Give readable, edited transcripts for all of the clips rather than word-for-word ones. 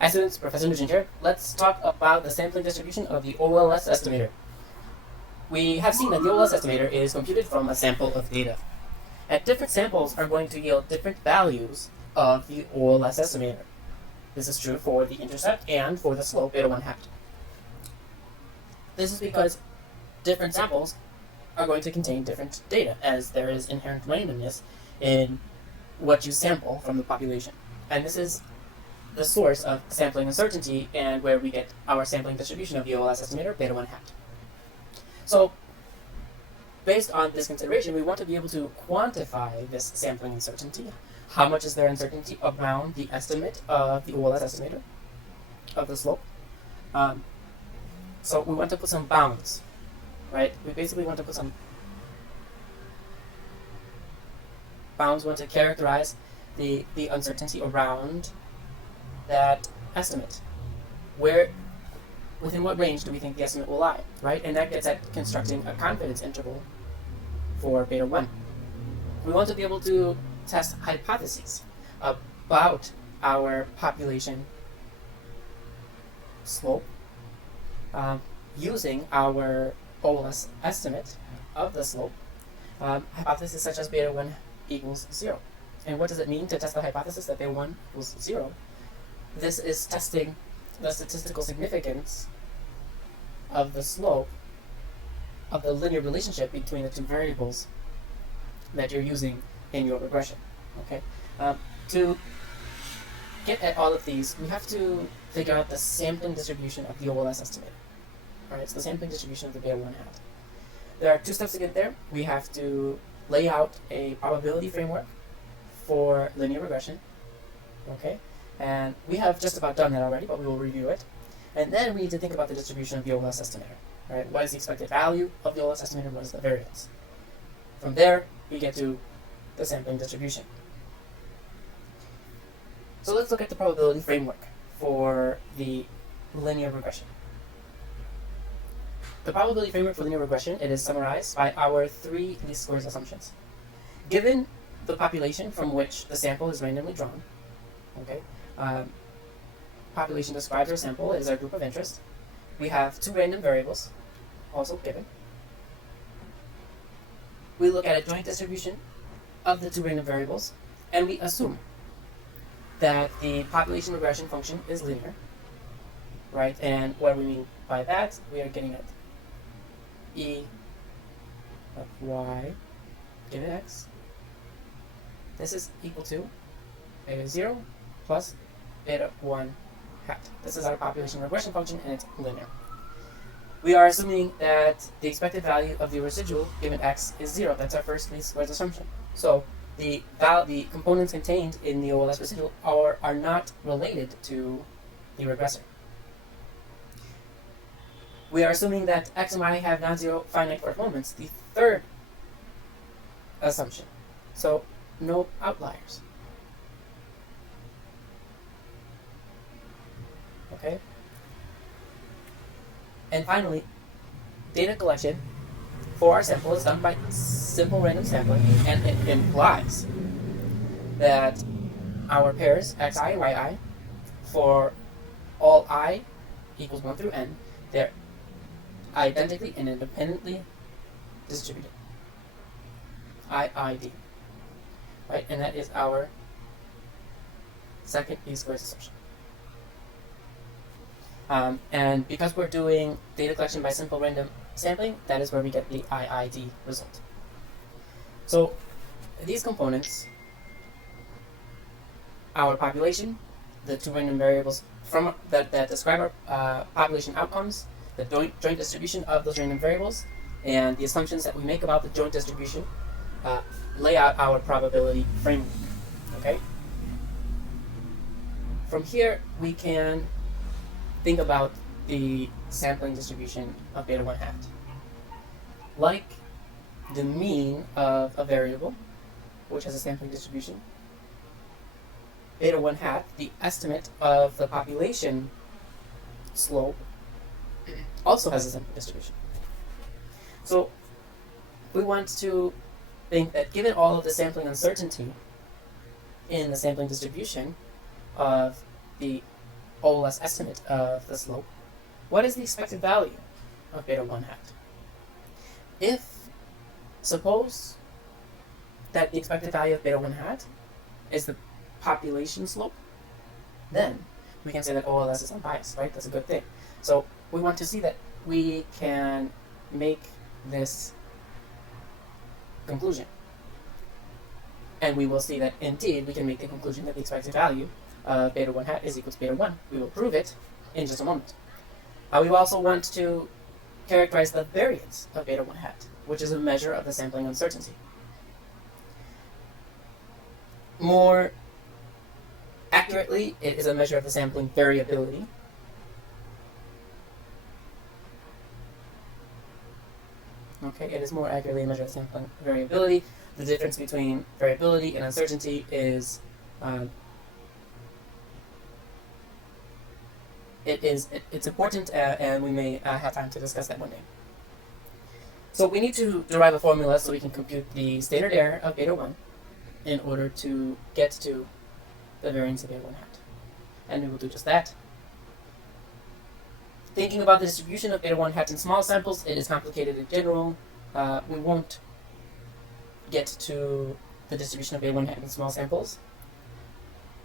Hi students, Professor Nugent here. Let's talk about the sampling distribution of the OLS estimator. We have seen that the OLS estimator is computed from a sample of data. And different samples are going to yield different values of the OLS estimator. This is true for the intercept and for the slope beta 1 hat. This is because different samples are going to contain different data, as there is inherent randomness in what you sample from the population. And this is the source of sampling uncertainty and where we get our sampling distribution of the OLS estimator beta 1 hat. So, based on this consideration, we want to be able to quantify this sampling uncertainty. How much is there uncertainty around the estimate of the OLS estimator of the slope? So we want to put some bounds, right? We basically want to put some bounds. We want to characterize the uncertainty around that estimate. Within what range do we think the estimate will lie, right? And that gets at constructing a confidence interval for beta 1. We want to be able to test hypotheses about our population slope using our OLS estimate of the slope, hypotheses such as beta 1 equals 0. And what does it mean to test the hypothesis that beta 1 equals 0? This is testing the statistical significance of the slope of the linear relationship between the two variables that you're using in your regression. Okay, to get at all of these, we have to figure out the sampling distribution of the OLS estimator. Alright, it's the sampling distribution of the beta 1 hat. There are two steps to get there. We have to lay out a probability framework for linear regression. Okay, and we have just about done that already, but we will review it. And then we need to think about the distribution of the OLS estimator. Right? What is the expected value of the OLS estimator? What is the variance? From there, we get to the sampling distribution. So let's look at the probability framework for the linear regression. The probability framework for linear regression, it is summarized by our three least squares assumptions. Given the population from which the sample is randomly drawn, okay, population describes our sample as our group of interest. We have two random variables, also given. We look at a joint distribution of the two random variables, and we assume that the population regression function is linear, right? And what we mean by that, we are getting at e of y given x. This is equal to beta 0 plus beta 1 hat. This is our population regression function, and it's linear. We are assuming that the expected value of the residual given x is 0. That's our first least squares assumption. So the components contained in the OLS residual are not related to the regressor. We are assuming that x and y have non-zero finite fourth moments, the third assumption. So no outliers. Okay? And finally, data collection for our sample is done by simple random sampling, and it implies that our pairs xi and yi for all I equals 1 through n, they're identically and independently distributed. IID. Right? And that is our second least squares assumption. And because we're doing data collection by simple random sampling, that is where we get the IID result. So these components, our population, the two random variables from that describe our population outcomes, the joint distribution of those random variables, and the assumptions that we make about the joint distribution, lay out our probability framework. Okay. From here, we can think about the sampling distribution of beta 1 hat. Like the mean of a variable, which has a sampling distribution, beta 1 hat, the estimate of the population slope, also has a sampling distribution. So we want to think that given all of the sampling uncertainty in the sampling distribution of the OLS estimate of the slope, what is the expected value of beta 1 hat? Suppose that the expected value of beta 1 hat is the population slope, then we can say that OLS is unbiased, right? That's a good thing. So we want to see that we can make this conclusion. And we will see that indeed we can make the conclusion that the expected value of beta 1 hat is equal to beta 1. We will prove it in just a moment. We also want to characterize the variance of beta 1 hat, which is a measure of the sampling uncertainty. More accurately, it is a measure of the sampling variability. Okay, it is more accurately a measure of sampling variability. The difference between variability and uncertainty is it's important, and we may have time to discuss that one day. So we need to derive a formula so we can compute the standard error of beta 1 in order to get to the variance of beta 1 hat. And we will do just that. Thinking about the distribution of beta 1 hat in small samples, it is complicated in general. We won't get to the distribution of beta 1 hat in small samples.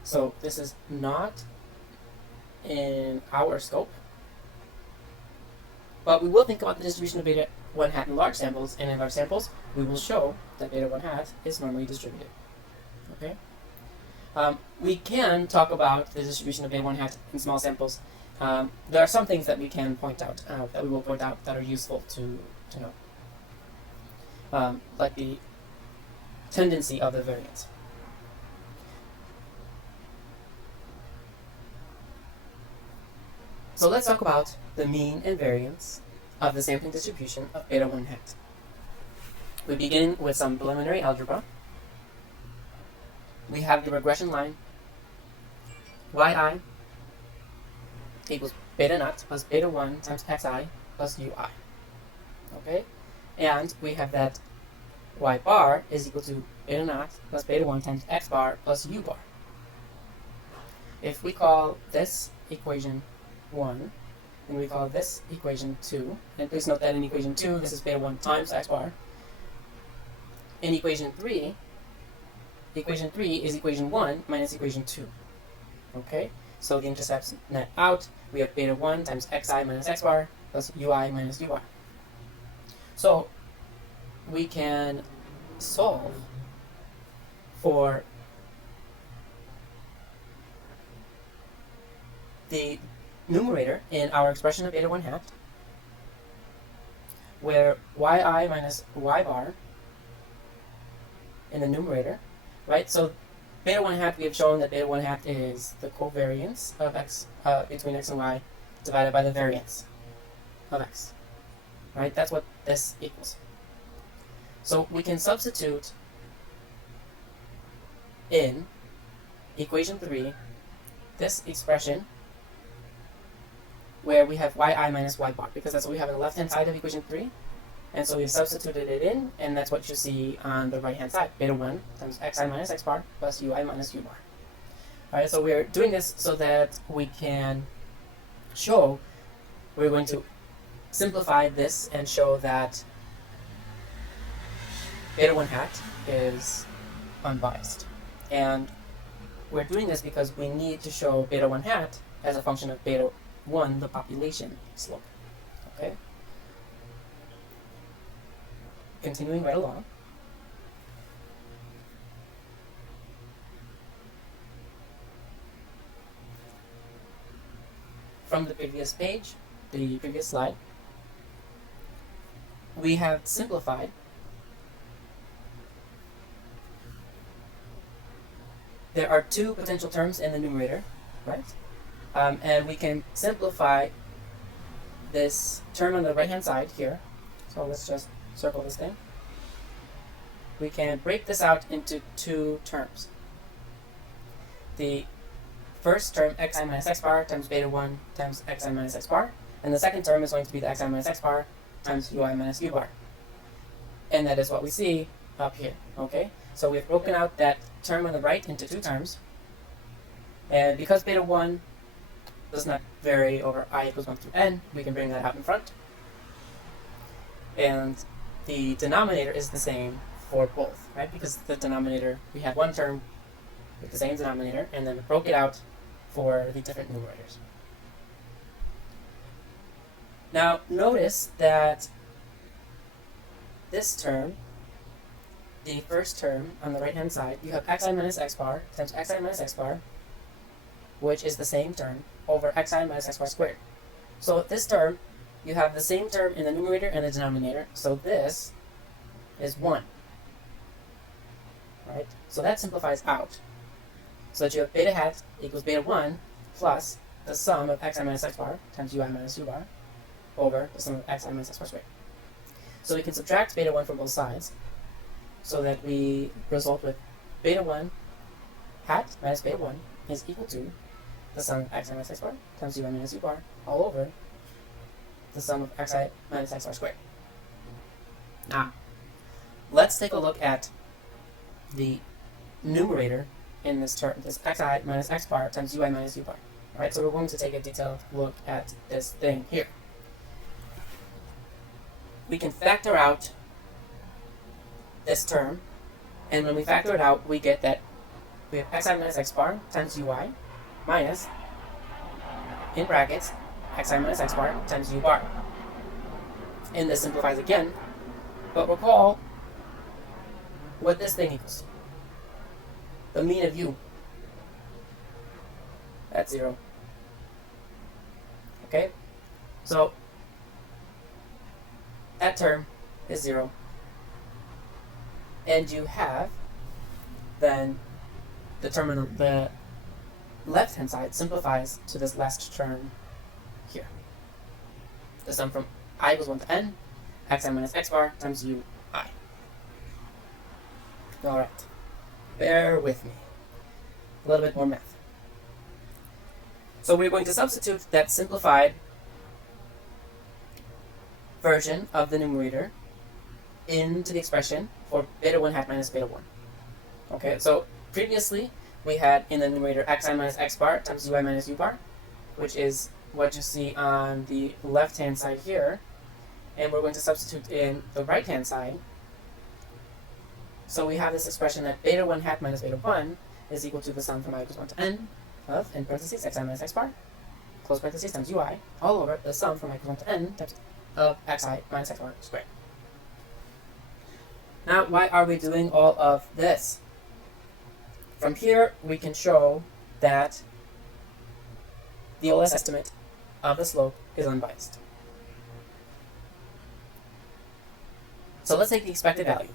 So this is not in our scope. But we will think about the distribution of beta 1 hat in large samples, and in large samples, we will show that beta 1 hat is normally distributed. Okay? We can talk about the distribution of beta 1 hat in small samples. There are some things that we can point out, that we will point out, that are useful to know. Like the tendency of the variance. So let's talk about the mean and variance of the sampling distribution of beta 1 hat. We begin with some preliminary algebra. We have the regression line yi equals beta naught plus beta 1 times xi plus ui. Okay? And we have that y bar is equal to beta naught plus beta 1 times x bar plus u bar. If we call this equation 1, and we call this equation 2, and please note that in equation 2, this is beta 1 times x bar. In equation 3 is equation 1 minus equation 2. Okay? So the intercepts net out. We have beta 1 times xi minus x bar plus ui minus u bar. So we can solve for the numerator in our expression of beta 1 hat, where yi minus y bar in the numerator, right? So beta 1 hat, we have shown that beta 1 hat is the covariance of x between x and y divided by the variance of x, right? That's what this equals. So we can substitute in equation 3 this expression where we have yi minus y bar, because that's what we have on the left-hand side of equation 3. And so we've substituted it in, and that's what you see on the right-hand side. Beta 1 times xi minus x bar plus ui minus u bar. Alright, so we're doing this so that we can show, we're going to simplify this and show that beta 1 hat is unbiased. And we're doing this because we need to show beta 1 hat as a function of beta 1, the population slope. Okay? Continuing right along. From the previous page, the previous slide, we have simplified there are two potential terms in the numerator, right? And we can simplify this term on the right-hand side here. So let's just circle this thing. We can break this out into two terms. The first term, xi minus x bar times beta 1 times xi minus x bar. And the second term is going to be the xi minus x bar times ui minus u bar. And that is what we see up here, okay? So we've broken out that term on the right into two terms. And because beta 1 does not vary over I equals 1 through n, we can bring that out in front. And the denominator is the same for both, right? Because the denominator, we had one term with the same denominator, and then we broke it out for the different numerators. Now, notice that this term, the first term on the right-hand side, you have xi minus x bar times xi minus x bar, which is the same term, over xi minus x bar squared. So this term, you have the same term in the numerator and the denominator, so this is 1. Right? So that simplifies out. So that you have beta hat equals beta 1 plus the sum of xi minus x bar times ui minus u bar over the sum of xi minus x bar squared. So we can subtract beta 1 from both sides, so that we result with beta 1 hat minus beta 1 is equal to the sum of xi minus x bar times ui minus u bar all over the sum of xi minus x bar squared. Now, let's take a look at the numerator in this term, this xi minus x bar times ui minus u bar. Alright, so we're going to take a detailed look at this thing here. We can factor out this term, and when we factor it out, we get that we have xi minus x bar times ui minus, in brackets, xi minus x bar times u bar. And this simplifies again, but recall what this thing equals. The mean of u. That's 0. Okay? So, that term is 0. And you have, then, the term on the left-hand side simplifies to this last term here. The sum from I equals 1 to n, xi minus x bar times ui. Alright. Bear with me. A little bit more math. So we're going to substitute that simplified version of the numerator into the expression for beta 1 hat minus beta 1. Okay, so previously we had in the numerator xi minus x bar times ui minus u bar, which is what you see on the left-hand side here. And we're going to substitute in the right-hand side. So we have this expression that beta 1 hat minus beta 1 is equal to the sum from I equals 1 to n of, in parentheses, xi minus x bar, close parentheses, times ui, all over the sum from I equals 1 to n times of xi minus x bar squared. Now, why are we doing all of this? From here, we can show that the OLS estimate of the slope is unbiased. So let's take the expected value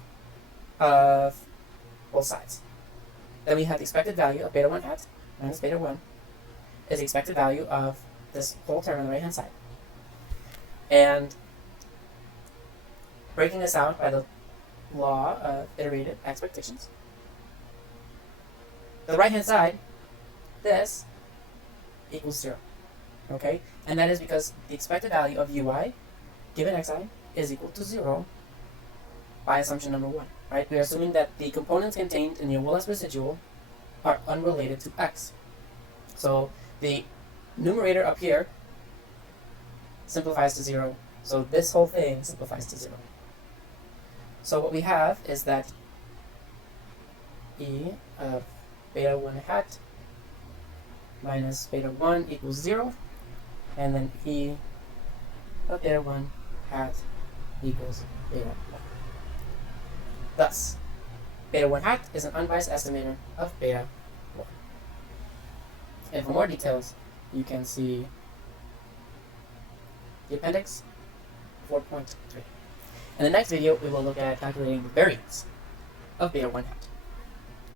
of both sides. Then we have the expected value of beta 1 hat minus beta 1 is the expected value of this whole term on the right-hand side. And breaking this out by the law of iterated expectations, the right-hand side, this equals 0. Okay? And that is because the expected value of ui given xi is equal to 0 by assumption number 1. Right? We are assuming that the components contained in the OLS residual are unrelated to x. So the numerator up here simplifies to 0. So this whole thing simplifies to 0. So what we have is that E of beta 1 hat minus beta 1 equals 0. And then E of beta 1 hat equals beta 1. Thus, beta 1 hat is an unbiased estimator of beta 1. And for more details, you can see the appendix 4.3. In the next video, we will look at calculating the variance of beta 1 hat.